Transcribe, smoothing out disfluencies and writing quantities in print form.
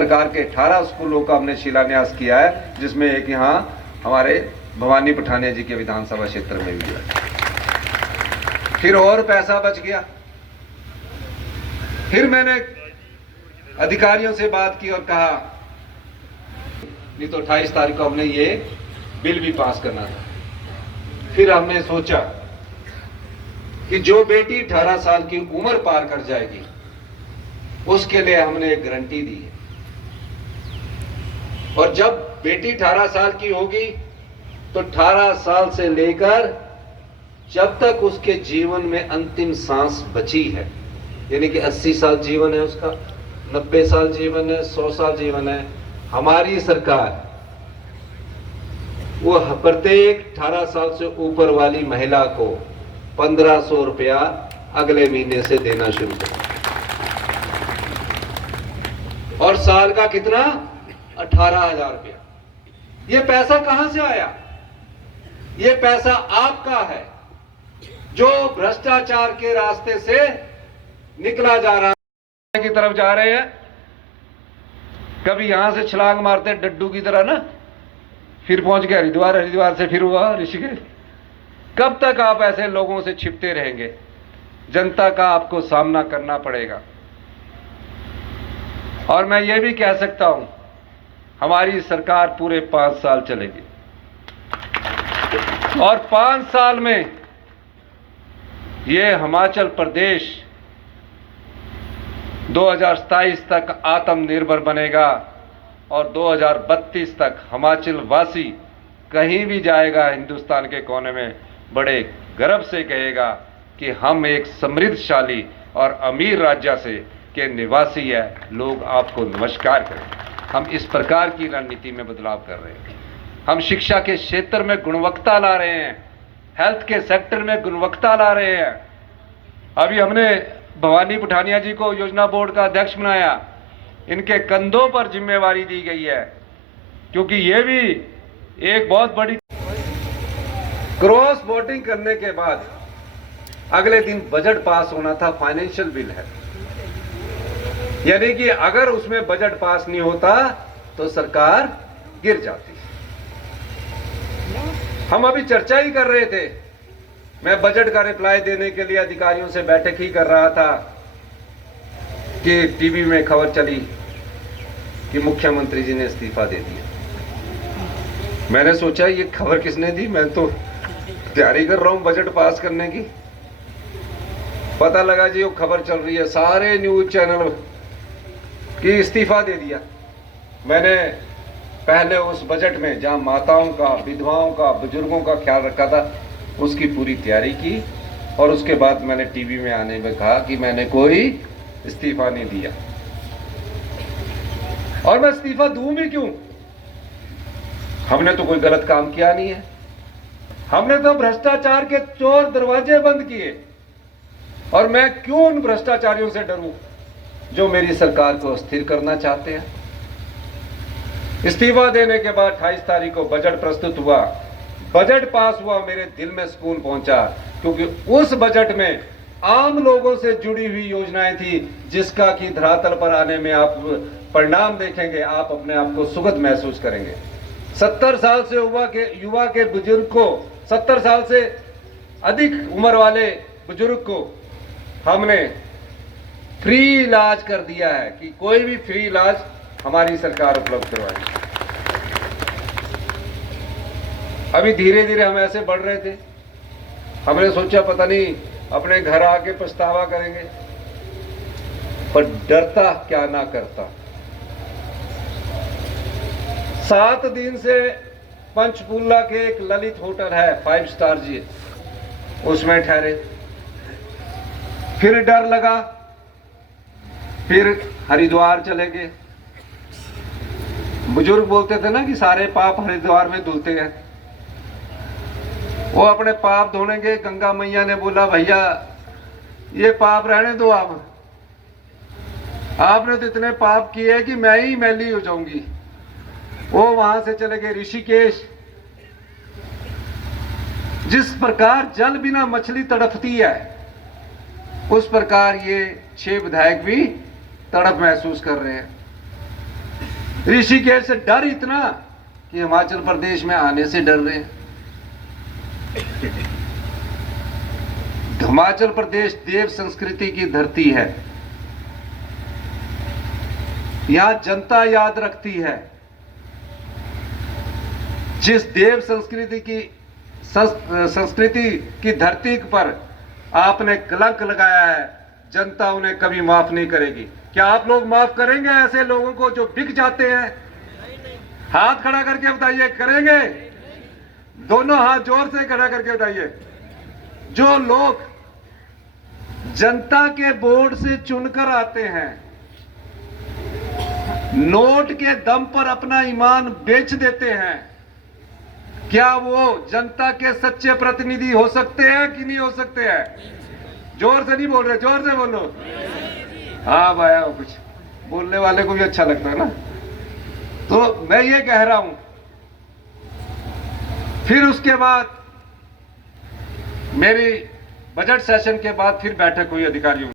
सरकार के 18 स्कूलों का हमने शिलान्यास किया है, जिसमें एक यहाँ हमारे भवानी पठानिया जी के विधानसभा क्षेत्र में भी है। फिर और पैसा बच गया। फिर मैंने अधिकारियों से बात की और कहा नहीं तो 28 तारीख को हमने ये बिल भी पास करना था। फिर हमने सोचा कि जो बेटी 18 साल की उम्र पार कर जाएगी उसके लिए हमने एक गारंटी दी है, और जब बेटी 18 साल की होगी तो 18 साल से लेकर जब तक उसके जीवन में अंतिम सांस बची है, यानी कि 80 साल जीवन है उसका, 90 साल जीवन है, 100 साल जीवन है, हमारी सरकार वो प्रत्येक 18 साल से ऊपर वाली महिला को 1500 रुपया अगले महीने से देना शुरू कर, और साल का कितना, 18,000 रुपया। ये पैसा कहां से आया? ये पैसा आपका है जो भ्रष्टाचार के रास्ते से निकला जा रहा है, की तरफ जा रहे हैं। कभी यहां से छलांग मारते डड्डू की तरह ना, फिर पहुंच गए हरिद्वार, हरिद्वार से फिर हुआ ऋषिकेश। कब तक आप ऐसे लोगों से छिपते रहेंगे? जनता का आपको सामना करना पड़ेगा। और मैं ये भी कह सकता हूं, हमारी सरकार पूरे 5 साल चलेगी, और 5 साल में ये हिमाचल प्रदेश 2027 तक आत्मनिर्भर बनेगा, और 2032 तक हिमाचल वासी कहीं भी जाएगा हिंदुस्तान के कोने में, बड़े गर्व से कहेगा कि हम एक समृद्धशाली और अमीर राज्य से के निवासी है, लोग आपको नमस्कार करें। हम इस प्रकार की रणनीति में बदलाव कर रहे हैं। हम शिक्षा के क्षेत्र में गुणवत्ता ला रहे हैं, हेल्थ के सेक्टर में गुणवत्ता ला रहे हैं। अभी हमने भवानी पठानिया जी को योजना बोर्ड का अध्यक्ष बनाया, इनके कंधों पर जिम्मेवारी दी गई है, क्योंकि ये भी एक बहुत बड़ी क्रॉस वोटिंग करने के बाद अगले दिन बजट पास होना था, फाइनेंशियल बिल है, यानी कि अगर उसमें बजट पास नहीं होता तो सरकार गिर जाती। हम अभी चर्चा ही कर रहे थे, मैं बजट का रिप्लाई देने के लिए अधिकारियों से बैठक ही कर रहा था कि टीवी में खबर चली कि मुख्यमंत्री जी ने इस्तीफा दे दिया। मैंने सोचा ये खबर किसने दी, मैं तो तैयारी कर रहा हूं बजट पास करने की। पता लगा जी वो खबर चल रही है सारे न्यूज चैनल कि इस्तीफा दे दिया। मैंने पहले उस बजट में जहां माताओं का, विधवाओं का, बुजुर्गों का ख्याल रखा था, उसकी पूरी तैयारी की, और उसके बाद मैंने टीवी में आने में कहा कि मैंने कोई इस्तीफा नहीं दिया। और मैं इस्तीफा दूं भी क्यों? हमने तो कोई गलत काम किया नहीं है, हमने तो भ्रष्टाचार के चोर दरवाजे बंद किए, और मैं क्यों उन भ्रष्टाचारियों से डरूं जो मेरी सरकार को अस्थिर करना चाहते हैं। इस्तीफा देने के बाद 28 तारीख को बजट प्रस्तुत हुआ, बजट पास हुआ, मेरे दिल में सुकून पहुंचा, क्योंकि उस बजट में आम लोगों से जुड़ी हुई योजनाएं थी, जिसका कि धरातल पर आने में आप परिणाम देखेंगे, आप अपने आप को सुखद महसूस करेंगे। 70 साल से युवा के बुजुर्ग को, 70 साल से अधिक उम्र वाले बुजुर्ग को हमने फ्री इलाज कर दिया है, कि कोई भी फ्री इलाज हमारी सरकार उपलब्ध करवाएगी। अभी धीरे धीरे हम ऐसे बढ़ रहे थे, हमने सोचा पता नहीं अपने घर आके पछतावा करेंगे, पर डरता क्या ना करता। 7 दिन से पंचकूला के एक ललित होटल है, 5 स्टार जी, उसमें ठहरे। फिर डर लगा, फिर हरिद्वार चले गए। बुजुर्ग बोलते थे ना कि सारे पाप हरिद्वार में धुलते हैं। वो अपने पाप धोने गए, गंगा मैया ने बोला भैया ये पाप रहने दो, आपने तो इतने पाप किए हैं कि मैं ही मैली हो जाऊंगी। वो वहां से चले गए ऋषिकेश। जिस प्रकार जल बिना मछली तड़पती है, उस प्रकार ये 6 विधायक भी तड़प महसूस कर रहे हैं। ऋषिकेश से डर इतना कि हिमाचल प्रदेश में आने से डर रहे हैं। हिमाचल प्रदेश देव संस्कृति की धरती है। यहां जनता याद रखती है। जिस देव संस्कृति की धरती पर आपने कलंक लगाया है, जनता उन्हें कभी माफ नहीं करेगी। क्या आप लोग माफ करेंगे ऐसे लोगों को जो बिक जाते हैं? हाथ खड़ा करके बताइए, करेंगे? दोनों हाथ जोर से खड़ा करके बताइए। जो लोग जनता के वोट से चुनकर आते हैं, नोट के दम पर अपना ईमान बेच देते हैं, क्या वो जनता के सच्चे प्रतिनिधि हो सकते हैं कि नहीं हो सकते हैं? जोर से नहीं बोल रहे, जोर से बोलो। हाँ भाया, कुछ बोलने वाले को भी अच्छा लगता है ना। तो मैं ये कह रहा हूं, फिर उसके बाद मेरी बजट सेशन के बाद फिर बैठक हुई अधिकारियों